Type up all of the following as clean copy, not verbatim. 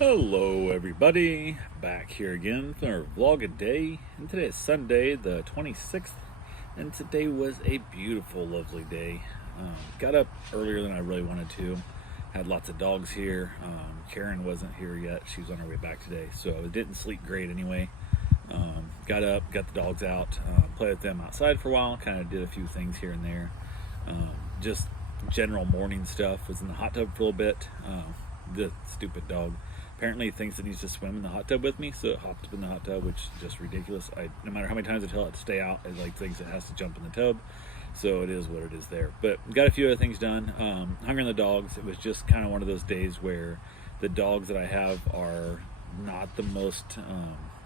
Hello everybody, back here again for our vlog a day, and today is Sunday the 26th, and today was a beautiful, lovely day. Got up earlier than I really wanted to, had lots of dogs here. Karen wasn't here yet, she was on her way back today, so I didn't sleep great anyway. Got up, got the dogs out, played with them outside for a while, kind of did a few things here and there. Just general morning stuff, was in the hot tub for a little bit. The stupid dog apparently thinks it needs to swim in the hot tub with me, so it hopped up in the hot tub, which is just ridiculous. No matter how many times I tell it to stay out, it thinks it has to jump in the tub, so it is what it is there. But got a few other things done. Hung around the dogs. It was just kind of one of those days where the dogs that I have are not the most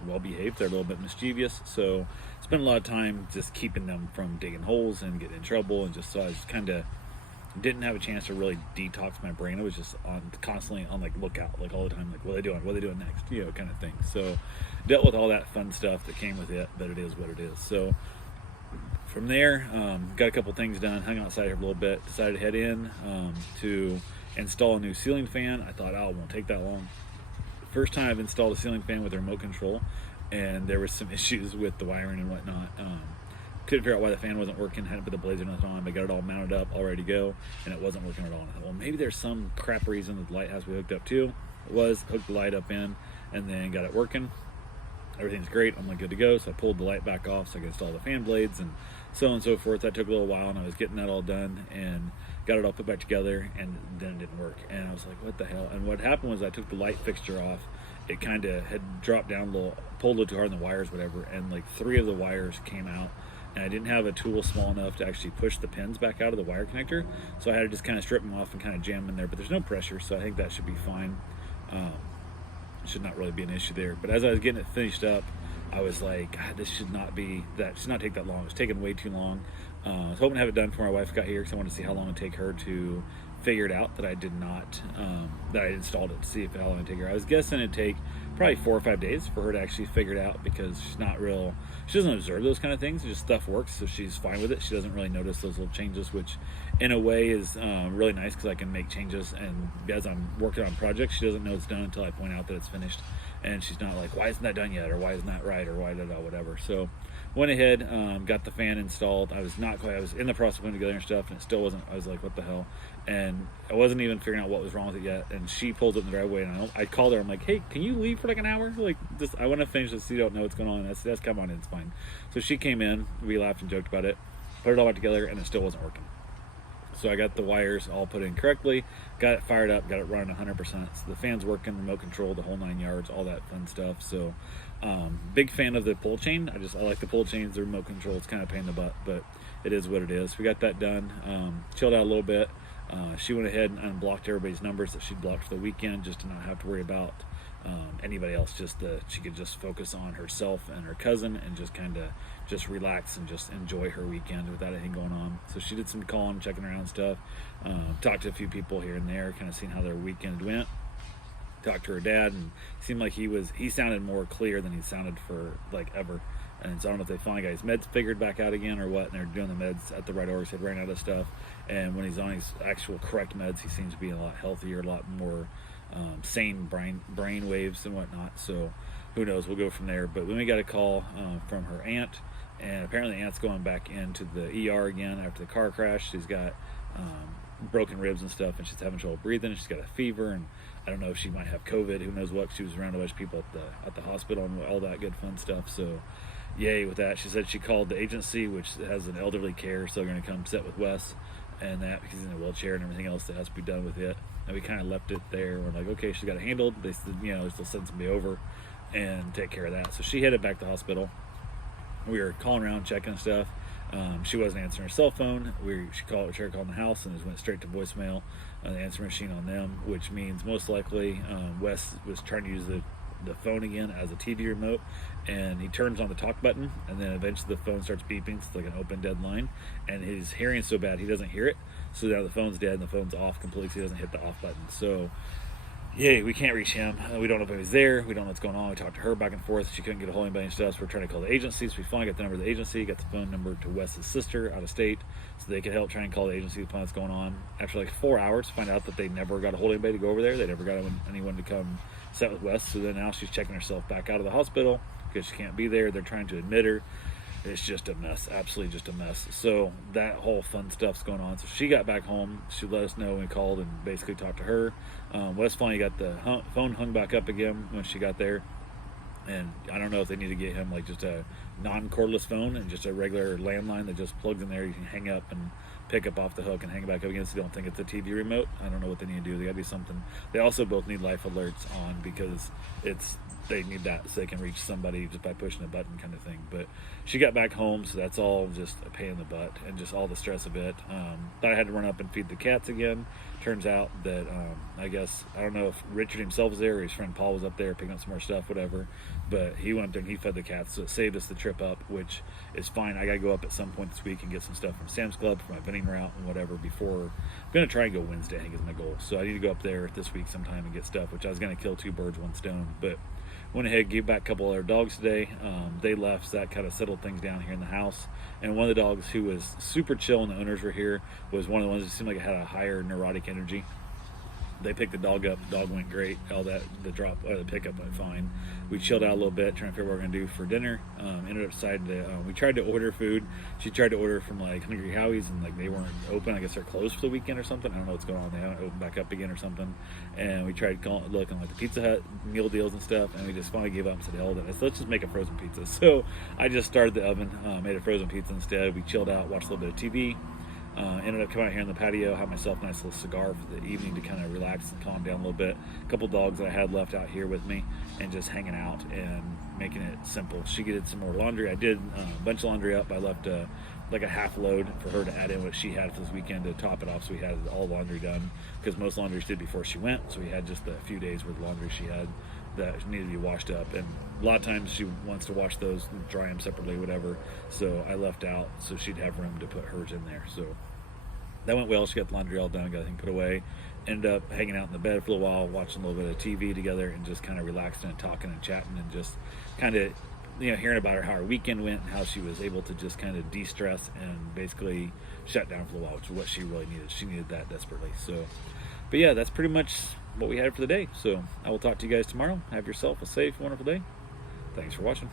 well behaved. They're a little bit mischievous, so spent a lot of time just keeping them from digging holes and getting in trouble, and just so I just kind of didn't have a chance to really detox my brain. I was just constantly on lookout, all the time, what are they doing next, kind of thing. So dealt with all that fun stuff that came with it, but it is what it is. So from there, got a couple things done, hung outside here a little bit, decided to head in to install a new ceiling fan. I thought, it won't take that long. First time I've installed a ceiling fan with a remote control, and there was some issues with the wiring and whatnot. Couldn't figure out why the fan wasn't working, hadn't put the blades or nothing on. I got it all mounted up, all ready to go, and it wasn't working at all. And I thought, well, maybe there's some crap reason that the light has to be hooked up too. It was, hooked the light up in, and then got it working. Everything's great, I'm good to go. So I pulled the light back off so I could install the fan blades and so on and so forth. That took a little while, and I was getting that all done and got it all put back together, and then it didn't work. And I was like, what the hell? And what happened was I took the light fixture off. It kind of had dropped down a little, pulled a little too hard on the wires, whatever, and 3 of the wires came out. And I didn't have a tool small enough to actually push the pins back out of the wire connector, so I had to just kind of strip them off and kind of jam them in there. But there's no pressure, so I think that should be fine. Should not really be an issue there. But as I was getting it finished up, I was like, God, this should not take that long. It was taking way too long. I was hoping to have it done before my wife got here, because I wanted to see how long it would take her to figure it out that I did not, that I installed it, to see how long it would take her. I was guessing it'd take probably 4 or 5 days for her to actually figure it out, because she doesn't observe those kind of things. Just stuff works, so she's fine with it. She doesn't really notice those little changes, which in a way is really nice, because I can make changes, and as I'm working on projects, she doesn't know it's done until I point out that it's finished, and she's not like, why isn't that done yet, or why isn't that right, or whatever. So went ahead, got the fan installed. I was in the process of putting together and stuff, and it still wasn't. I was like, what the hell? And I wasn't even figuring out what was wrong with it yet. And she pulls up in the driveway, and I called her. I'm like, hey, can you leave for an hour? I want to finish this so you don't know what's going on. That's come on in, it's fine. So she came in. We laughed and joked about it. Put it all back together, and it still wasn't working. So I got the wires all put in correctly, got it fired up, got it running 100%. So the fan's working, remote control, the whole 9 yards, all that fun stuff. So big fan of the pull chain. I like the pull chains, the remote control. It's kind of a pain in the butt, but it is what it is. We got that done, chilled out a little bit. She went ahead and unblocked everybody's numbers that she'd blocked for the weekend, just to not have to worry about anybody else. She could just focus on herself and her cousin, and just relax and just enjoy her weekend without anything going on. So she did some calling, checking around and stuff, talked to a few people here and there, kind of seeing how their weekend went. Talked to her dad, and it seemed like he sounded more clear than he sounded for ever. And so I don't know if they finally got his meds figured back out again or what, and they're doing the meds at the right order. He ran out of stuff, and when he's on his actual correct meds, he seems to be a lot healthier, a lot more sane brain waves and whatnot. So who knows, we'll go from there. But then we got a call from her aunt, and apparently the aunt's going back into the ER again after the car crash. She's got broken ribs and stuff, and she's having trouble breathing, and she's got a fever, and I don't know if she might have COVID, who knows what. She was around a bunch of people at the hospital and all that good fun stuff. So yay with that. She said she called the agency, which has an elderly care, so they're going to come sit with Wes and that, because he's in a wheelchair, and everything else that has to be done with it. And we kind of left it there. We're like, okay, she's got it handled. They said, they'll send somebody over and take care of that. So she headed back to the hospital. We were calling around, checking stuff. She wasn't answering her cell phone. She tried calling the house, and it went straight to voicemail on the answer machine on them, which means most likely Wes was trying to use the phone again as a TV remote, and he turns on the talk button, and then eventually the phone starts beeping. It's like an open dead line, and his hearing is so bad he doesn't hear it. So now the phone's dead and the phone's off completely, so he doesn't hit the off button. So yeah, we can't reach him. We don't know if he was there. We don't know what's going on. We talked to her back and forth. She couldn't get a hold of anybody and stuff. So we're trying to call the agency. So we finally got the number of the agency, got the phone number to Wes's sister out of state, so they could help try and call the agency to find what's going on. After like 4 hours, find out that they never got a hold of anybody to go over there. They never got anyone to come sit with Wes. So then now she's checking herself back out of the hospital because she can't be there. They're trying to admit her. It's just a mess, absolutely just a mess. So that whole fun stuff's going on. So she got back home. She let us know when we called and basically talked to her. Wes finally got the phone hung back up again when she got there. And I don't know if they need to get him like just a non-cordless phone and just a regular landline that just plugs in there. You can hang up and pick up off the hook and hang it back up again, so you don't think it's a TV remote. I don't know what they need to do. They gotta do something. They also both need life alerts on because they need that so they can reach somebody just by pushing a button kind of thing. But she got back home, so that's all just a pain in the butt and just all the stress of it. Thought I had to run up and feed the cats again. Turns out that I guess, I don't know if Richard himself was there or his friend Paul was up there picking up some more stuff, whatever, but he went up there and he fed the cats, so it saved us the trip up, which is fine. I gotta go up at some point this week and get some stuff from Sam's Club for my vending route and whatever before. I'm gonna try and go Wednesday, I think is my goal. So I need to go up there this week sometime and get stuff, which I was gonna kill 2 birds, 1 stone, but went ahead and gave back a couple of our dogs today. They left, so that kind of settled things down here in the house. And one of the dogs who was super chill when the owners were here was one of the ones that seemed like it had a higher neurotic energy. They picked the dog up. The dog went great. The pickup went fine. We chilled out a little bit, trying to figure out what we're gonna do for dinner. Ended up deciding to. We tried to order food. She tried to order from like Hungry Howie's, and like they weren't open. I guess they're closed for the weekend or something. I don't know what's going on. They haven't opened back up again or something. And we tried looking like the Pizza Hut meal deals and stuff, and we just finally gave up and said, "Hell, let's just make a frozen pizza." So I just started the oven, made a frozen pizza instead. We chilled out, watched a little bit of TV. Ended up coming out here in the patio, had myself a nice little cigar for the evening to kind of relax and calm down a little bit. A couple dogs that I had left out here with me and just hanging out and making it simple. She did some more laundry. I did a bunch of laundry up. I left like a half load for her to add in what she had for this weekend to top it off, so we had all the laundry done because most laundry she did before she went, so we had just a few days worth of laundry she had that needed to be washed up, and a lot of times she wants to wash those and dry them separately, whatever, so I left out so she'd have room to put hers in there. So that went well. She got the laundry all done, got everything put away. Ended up hanging out in the bed for a little while, watching a little bit of TV together and just kind of relaxing and talking and chatting and just kind of, hearing about her, how her weekend went and how she was able to just kind of de-stress and basically shut down for a while, which is what she really needed. She needed that desperately. So, but yeah, that's pretty much what we had for the day. So I will talk to you guys tomorrow. Have yourself a safe, wonderful day. Thanks for watching.